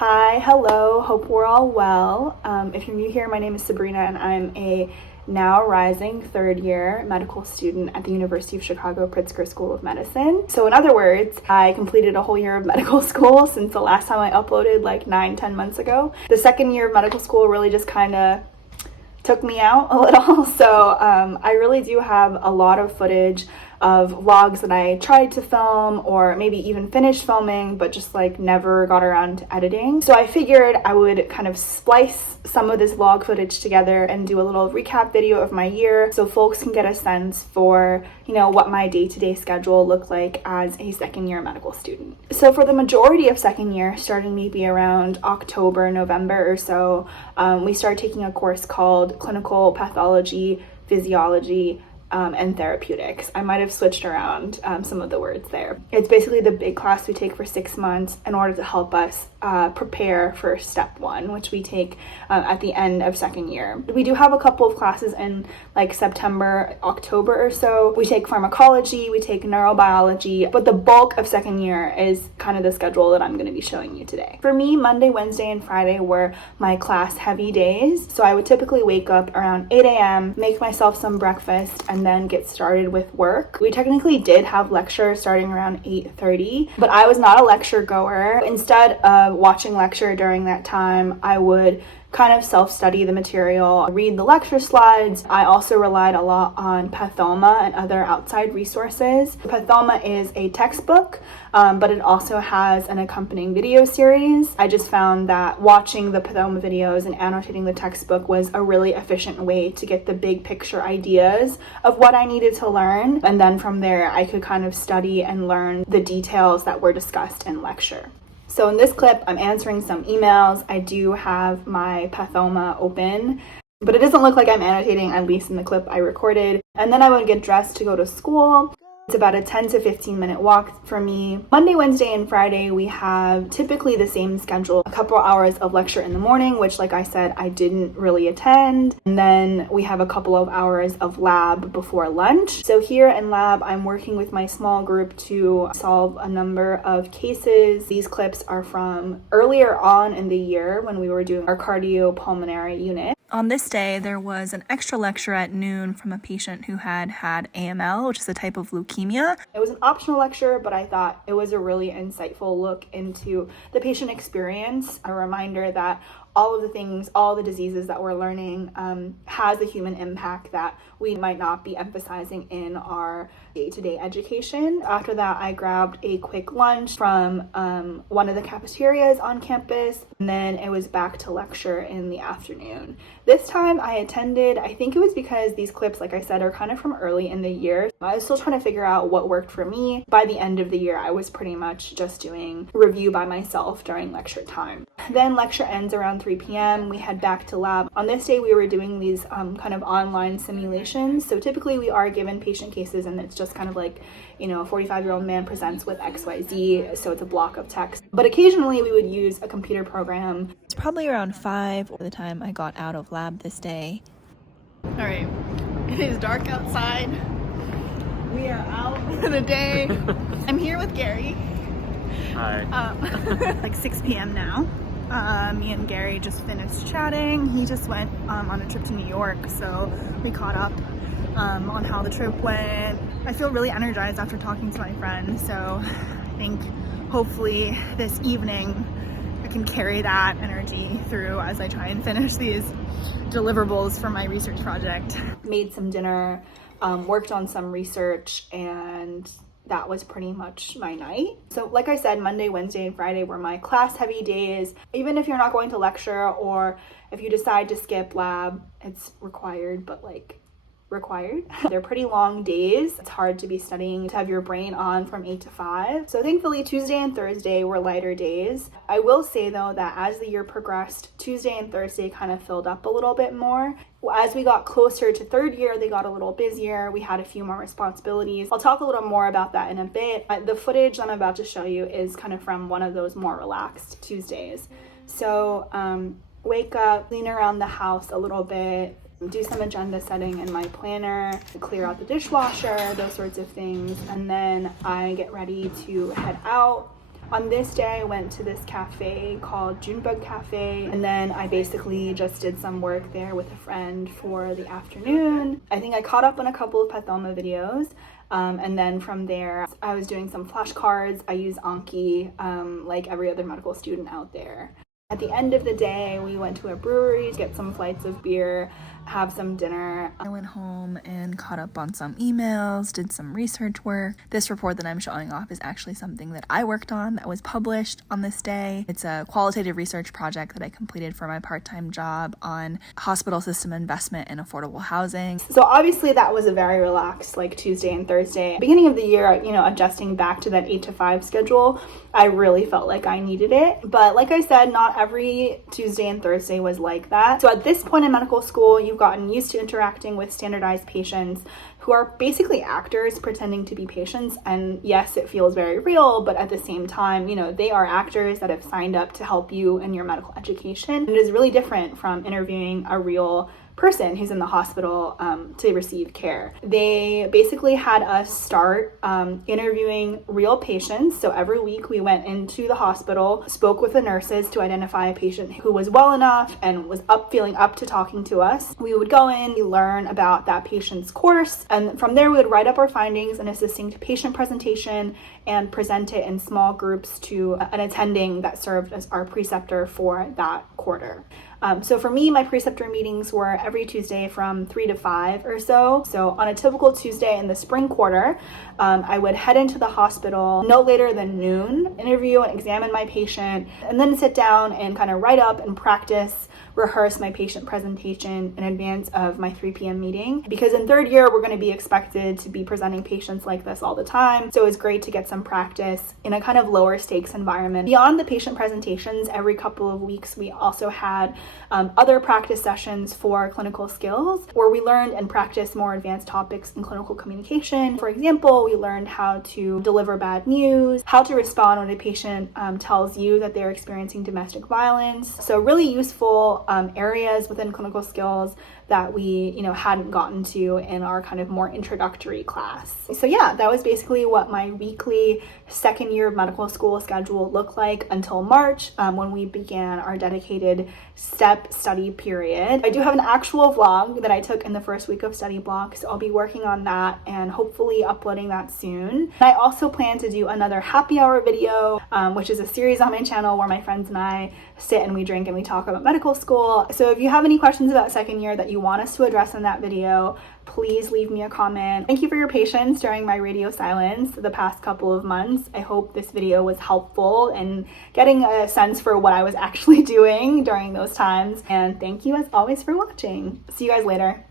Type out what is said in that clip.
Hi, hello, hope we're all well. If you're new here, my name is Sabrina and I'm a now rising third year medical student at the University of Chicago Pritzker School of Medicine. So in other words, I completed a whole year of medical school since the last time I uploaded like 9-10 months ago. The second year of medical school really just kind of took me out a little. So I really do have a lot of footage of vlogs that I tried to film or maybe even finished filming but just like never got around to editing. So I figured I would kind of splice some of this vlog footage together and do a little recap video of my year so folks can get a sense for, you know, what my day-to-day schedule looked like as a second year medical student. So for the majority of second year, starting maybe around October, November or so, we started taking a course called Clinical Pathology, Physiology, and Therapeutics. I might have switched around some of the words there. It's basically the big class we take for 6 months in order to help us prepare for step 1, which we take at the end of second year. We do have a couple of classes in like September, October or so. We take pharmacology, we take neurobiology, but the bulk of second year is kind of the schedule that I'm going to be showing you today. For me, Monday, Wednesday, and Friday were my class heavy days. So I would typically wake up around 8 a.m., make myself some breakfast, and then get started with work. We technically did have lecture starting around 8:30, but I was not a lecture goer. Instead of watching lecture during that time, I would kind of self-study the material, read the lecture slides. I also relied a lot on Pathoma and other outside resources. Pathoma is a textbook, but it also has an accompanying video series. I just found that watching the Pathoma videos and annotating the textbook was a really efficient way to get the big picture ideas of what I needed to learn. And then from there, I could kind of study and learn the details that were discussed in lecture. So in this clip, I'm answering some emails. I do have my Pathoma open, but it doesn't look like I'm annotating, at least in the clip I recorded. And then I would get dressed to go to school. It's about a 10 to 15 minute walk for me. Monday, Wednesday, and Friday, we have typically the same schedule. A couple hours of lecture in the morning, which like I said, I didn't really attend. And then we have a couple of hours of lab before lunch. So here in lab, I'm working with my small group to solve a number of cases. These clips are from earlier on in the year when we were doing our cardiopulmonary unit. On this day, there was an extra lecture at noon from a patient who had AML, which is a type of leukemia. It was an optional lecture, but I thought it was a really insightful look into the patient experience, a reminder that all of the things, all the diseases that we're learning has a human impact that we might not be emphasizing in our day-to-day education. After that, I grabbed a quick lunch from one of the cafeterias on campus, and then it was back to lecture in the afternoon. This time I attended, I think it was because these clips, like I said, are kind of from early in the year. I was still trying to figure out what worked for me. By the end of the year, I was pretty much just doing review by myself during lecture time. Then lecture ends around 3 p.m. We head back to lab. On this day, we were doing these kind of online simulations. So typically we are given patient cases and it's just kind of like, you know, a 45-year-old man presents with XYZ. So it's a block of text. But occasionally we would use a computer program. It's probably around 5 by the time I got out of lab this day. All right, it is dark outside. We are out for the day. I'm here with Gary. Hi. Like 6 p.m. now. Me and Gary just finished chatting. He just went on a trip to New York, so we caught up on how the trip went. I feel really energized after talking to my friend, so I think hopefully this evening I can carry that energy through as I try and finish these deliverables for my research project. Made some dinner, worked on some research, and that was pretty much my night. So like I said, Monday, Wednesday, and Friday were my class heavy days. Even if you're not going to lecture or if you decide to skip lab, it's required, but like required. They're pretty long days. It's hard to be studying, to have your brain on from 8 to 5. So thankfully Tuesday and Thursday were lighter days. I will say though that as the year progressed, Tuesday and Thursday kind of filled up a little bit more. As we got closer to third year, they got a little busier. We had a few more responsibilities. I'll talk a little more about that in a bit. The footage I'm about to show you is kind of from one of those more relaxed Tuesdays. So wake up, clean around the house a little bit, do some agenda setting in my planner, clear out the dishwasher, those sorts of things. And then I get ready to head out. On this day, I went to this cafe called Junebug Cafe, and then I basically just did some work there with a friend for the afternoon. I think I caught up on a couple of Pathelma videos, and then from there, I was doing some flashcards. I use Anki like every other medical student out there. At the end of the day, we went to a brewery to get some flights of beer, have some dinner. I went home and caught up on some emails, did some research work. This report that I'm showing off is actually something that I worked on that was published on this day. It's a qualitative research project that I completed for my part-time job on hospital system investment in affordable housing. So obviously that was a very relaxed like Tuesday and Thursday. Beginning of the year, adjusting back to that 8 to 5 schedule, I really felt like I needed it. But like I said, not every Tuesday and Thursday was like that. So at this point in medical school, you've gotten used to interacting with standardized patients who are basically actors pretending to be patients. And yes, it feels very real, but at the same time, they are actors that have signed up to help you in your medical education. It is really different from interviewing a real person who's in the hospital to receive care. They basically had us start interviewing real patients. So every week we went into the hospital, spoke with the nurses to identify a patient who was well enough and was feeling up to talking to us. We would go in, we learn about that patient's course, and from there we would write up our findings in a succinct patient presentation and present it in small groups to an attending that served as our preceptor for that quarter. So for me, my preceptor meetings were every Tuesday from 3 to 5 or so. So on a typical Tuesday in the spring quarter, I would head into the hospital no later than noon, interview and examine my patient, and then sit down and kind of write up and practice, rehearse my patient presentation in advance of my 3 p.m. meeting. Because in third year, we're going to be expected to be presenting patients like this all the time. So it was great to get some practice in a kind of lower stakes environment. Beyond the patient presentations, every couple of weeks, we also had other practice sessions for clinical skills where we learned and practiced more advanced topics in clinical communication. For example, we learned how to deliver bad news, how to respond when a patient tells you that they're experiencing domestic violence. So really useful areas within clinical skills that we hadn't gotten to in our kind of more introductory class. So yeah, that was basically what my weekly second year of medical school schedule looked like until March, when we began our dedicated STEP study period. I do have an actual vlog that I took in the first week of study block, so I'll be working on that and hopefully uploading that soon. And I also plan to do another happy hour video, which is a series on my channel where my friends and I sit and we drink and we talk about medical school. So if you have any questions about second year that you want us to address in that video, please leave me a comment. Thank you for your patience during my radio silence the past couple of months. I hope this video was helpful in getting a sense for what I was actually doing during those times. And thank you as always for watching. See you guys later.